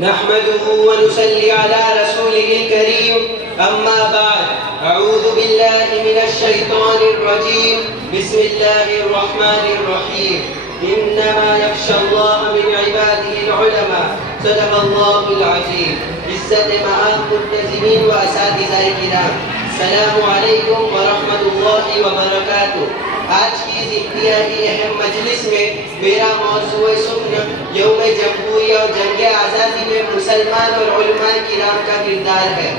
نحمده ونصلي على رسوله الكريم أما بعد أعوذ بالله من الشيطان الرجيم بسم الله الرحمن الرحيم إنما يخشى الله من عباده العلماء صدق الله العظيم عزت معاذ ملتزمین و اساتذہ کرام السلام علیکم ورحمۃ اللہ وبرکاتہ۔ آج کی اس انتہائی اہم مجلس میں میرا موضوع سخن یوم جمہوریہ اور جنگ آزادی میں مسلمان اور علماء کرام کا کردار ہے۔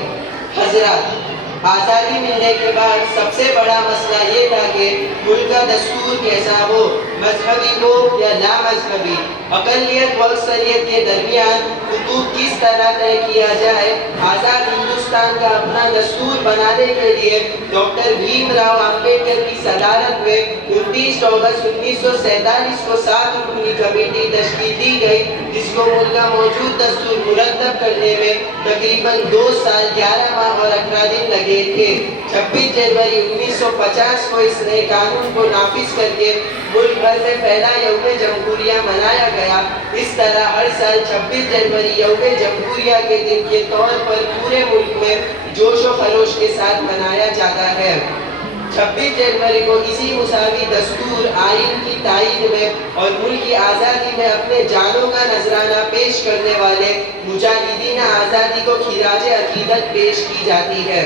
حضرات، آزادی ملنے کے بعد سب سے بڑا مسئلہ یہ تھا کہ ملک کا دستور کیسا ہو، مذہبی ہو یا لا مذہبی، اقلیت و اکثریت کے درمیان خطوط کس طرح طے کیا جائے۔ آزاد ہندوستان کا اپنا دستور بنانے کے لیے ڈاکٹر بھیم راؤ امبیڈکر کی صدارت میں 29 اگست 1947 کو 7 رکنی کمیٹی تشکیل دی گئی، جس کو ملک کا موجود دستور مرتب کرنے میں تقریباً 2 سال 11 ماہ اور 18 دن لگے تھے۔ 26 جنوری 1950 کو اس نئے قانون کو نافذ کر کے ملک بھر میں پہلا یوم جمہوریہ منایا گیا۔ اس طرح ہر سال 26 جنوری یوم جمہوریہ کے دن کے طور پر پورے ملک میں جوش و خروش کے ساتھ منایا جاتا ہے۔ 26 جنوری کو اسی مساوی دستور آئین کی تائید میں اور ملک کی آزادی میں اپنے جانوں کا نذرانہ پیش کرنے والے مجاہدین آزادی کو خراج عقیدت پیش کی جاتی ہے۔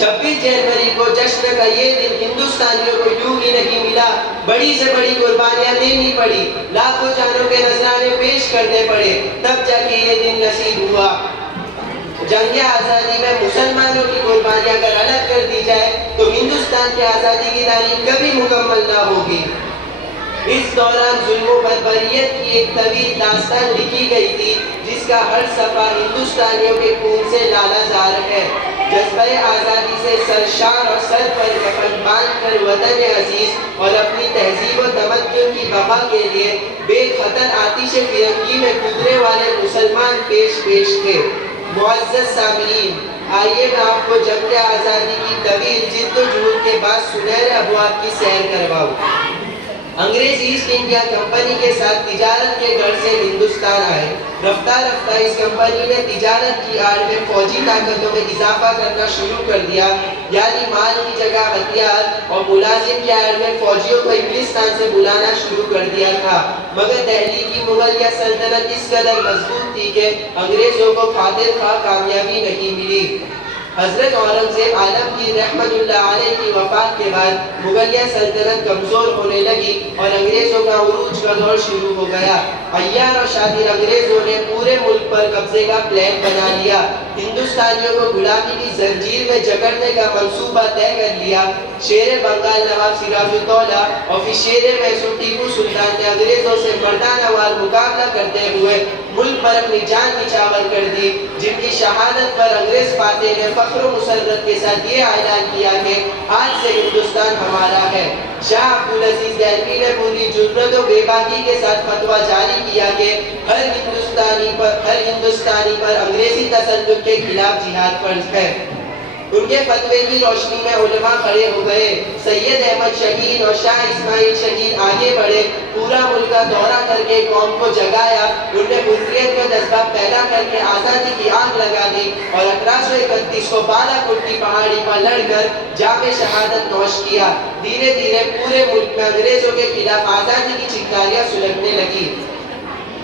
26 جنوری کو جشن کا یہ دن ہندوستانیوں کو یوں ہی نہیں ملا، بڑی سے بڑی قربانیاں دینی پڑی، لاکھوں جانوں کے نذرانے پیش کرنے پڑے، تب جا کے یہ دن نصیب ہوا۔ جنگ آزادی میں مسلمانوں کی قربانیاں اگر الگ کر دی جائے تو ہندوستان کی آزادی کی تاریخ کبھی مکمل نہ ہوگی۔ اس دوران ظلم و بربریت کی ایک طویل داستان لکھی گئی تھی، جس کا ہر صفحہ ہندوستانیوں کے خون سے لالا زار ہے۔ جذبہ آزادی سے سرشار اور سر پر کفن باندھ کر وطن عزیز اور اپنی تہذیب و تمدن کی بقا کے لیے بے خطر آتش فرنگی میں کودنے والے مسلمان پیش تھے۔ معزز سامعین، آئیے میں آپ کو جنگ آزادی کی طویل جد و جہد کے بعد سنہرے ابواب کی سیر کرواؤں۔ انگریز ایسٹ انڈیا کمپنی کے ساتھ تجارت کے غرض سے ہندوستان آئے۔ رفتہ رفتہ اس کمپنی نے تجارت کی آڑ میں فوجی طاقتوں میں اضافہ کرنا شروع کر دیا، یعنی مال کی جگہ ہتھیار اور ملازم کی آڑ میں فوجیوں کو انگلستان سے بلانا شروع کر دیا تھا۔ مگر دہلی کی مغلیہ سلطنت اس قدر مضبوط تھی کہ انگریزوں کو خاطر خواہ کامیابی نہیں ملی۔ حضرت اورنگزیب عالمگیر رحمۃ اللہ علیہ کی وفات کے بعد مغلیہ سلطنت کمزور ہونے لگی اور انگریزوں کا عروج کا دور شروع ہو گیا۔ عیار اور شاطر انگریزوں نے پورے ملک پر قبضے کا پلان بنا لیا، ہندوستانیوں کو غلامی کی زنجیر میں جکڑنے کا منصوبہ طے کر لیا۔ شیر بنگال نواب سراج الدولہ اور پھر شیر میسور ٹیپو سلطان نے انگریزوں سے مردانہ وار مقابلہ کرتے ہوئے ملک پر اپنی جان نچھاور کر دی، جن کی شہادت پر انگریز فاتح نے فخر و مسرت کے ساتھ یہ اعلان کیا کہ آج سے ہندوستان ہمارا ہے۔ شاہ عبدالعزیز دہلوی نے پوری جرأت و بے باکی کے ساتھ فتویٰ جاری کیا کہ ہر ہندوستانی پر انگریزی تسلط کے خلاف جہاد فرض ہے۔ ان کے فتوے کی روشنی میں علماء کھڑے ہو گئے۔ سید احمد شہید اور شاہ اسماعیل شہید آگے بڑھے، پورا ملک کا دورہ کر کے قوم کو جگایا۔ ان نے حریت کا جذبہ پیدا کر کے آزادی کی آگ لگا دی اور 1831 کو بالا کوٹی پہاڑی پر لڑ کر جام شہادت نوش کیا۔ دھیرے دھیرے پورے ملک میں انگریزوں کے خلاف آزادی کی چنگاریاں سلگنے لگی۔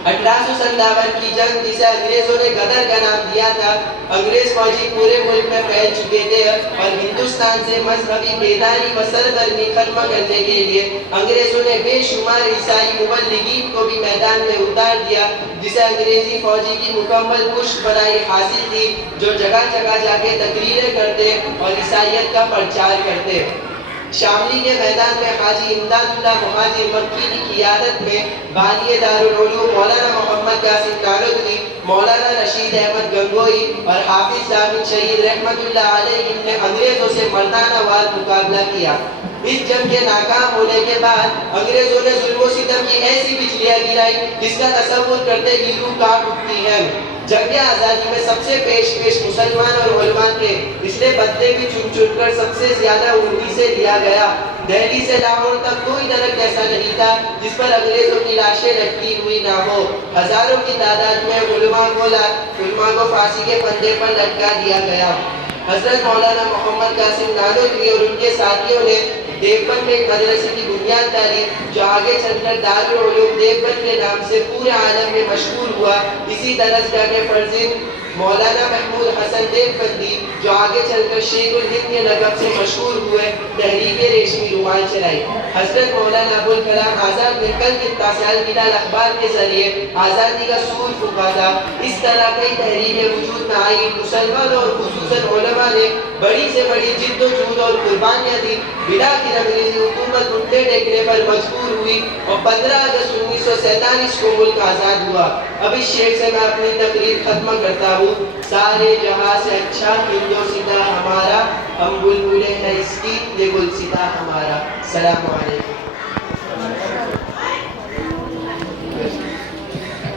1857 کی جنگ، جسے انگریزوں نے غدر کا نام دیا تھا، انگریز فوجی پورے ملک میں پھیل چکے تھے اور ہندوستان سے مذہبی بیداری و سرگرمی ختم کرنے کے لیے انگریزوں نے بے شمار عیسائی مبلغین کو بھی میدان میں اتار دیا، جسے انگریزی فوجی کی مکمل پشت پناہی حاصل تھی، جو جگہ جگہ جا کے تقریریں کرتے اور عیسائیت کا پرچار کرتے۔ شاملی کے میدان میں حاجی امداد اللہ مہاجر مکی کی قیادت میں بانی دارالعلوم مولانا محمد قاسم نانوتوی، مولانا رشید احمد گنگوئی اور حافظ جامد شہید رحمۃ اللہ علیہ نے انگریزوں سے مردانہ وار مقابلہ کیا۔ اس جنگ کے ناکام ہونے کے بعد انگریزوں نے ظلم و ستم کی ایسی بجلیاں گرائی جس کا تصور کرتے ہی روح کانپ اٹھتی ہے۔ جنگ آزادی میں سب سے پیش مسلمان اور علماء تھے، اس لیے بدلے بھی چن کر سب سے زیادہ انہی سے لیا گیا۔ دہلی سے لاہور تک کوئی درخت ایسا نہیں تھا جس پر انگریزوں کی لاشیں لٹکی ہوئی نہ ہو۔ ہزاروں کی تعداد میں علماء کو پھانسی کے پھندے پر لٹکا دیا گیا۔ حضرت مولانا محمد قاسم نانوتوی اور ان کے ساتھیوں نے دیوبند میں ایک مدرسے کی بنیاد ڈالی جو آگے چل کر دارالعلوم دیوبند کے نام سے پورے عالم میں مشہور ہوا۔ اسی درسگاہ کے فرزند مولانا محمود حسن دیوبندی جو آگے چل کر شیخ الہند کے لقب سے مشہور ہوئے، تحریک ریشمی رومال چلائی۔ حضرت مولانا ابوالکلام آزاد نے کل کتنا سال ملال اخبار کے ذریعے آزادی کا سور پھونکا تھا۔ اس طرح کئی تحریکیں وجود میں آئی، مسلمانوں اور خصوصاً علماء نے بڑی سے بڑی جد و جہد اور قربانیاں دی۔ بلاخر انگریزی حکومت گھٹنے ٹیکنے پر مجبور ہوئی اور 15 اگست 1947 کو ملک آزاد ہوا۔ اب اس شعر سے میں اپنی تقریر ختم کرتا ہوں۔ سارے جہاں سے اچھا ہندوستاں ہمارا، ہم بلبلیں ہیں اس کی، یہ گلستاں ہمارا۔ السلام علیکم۔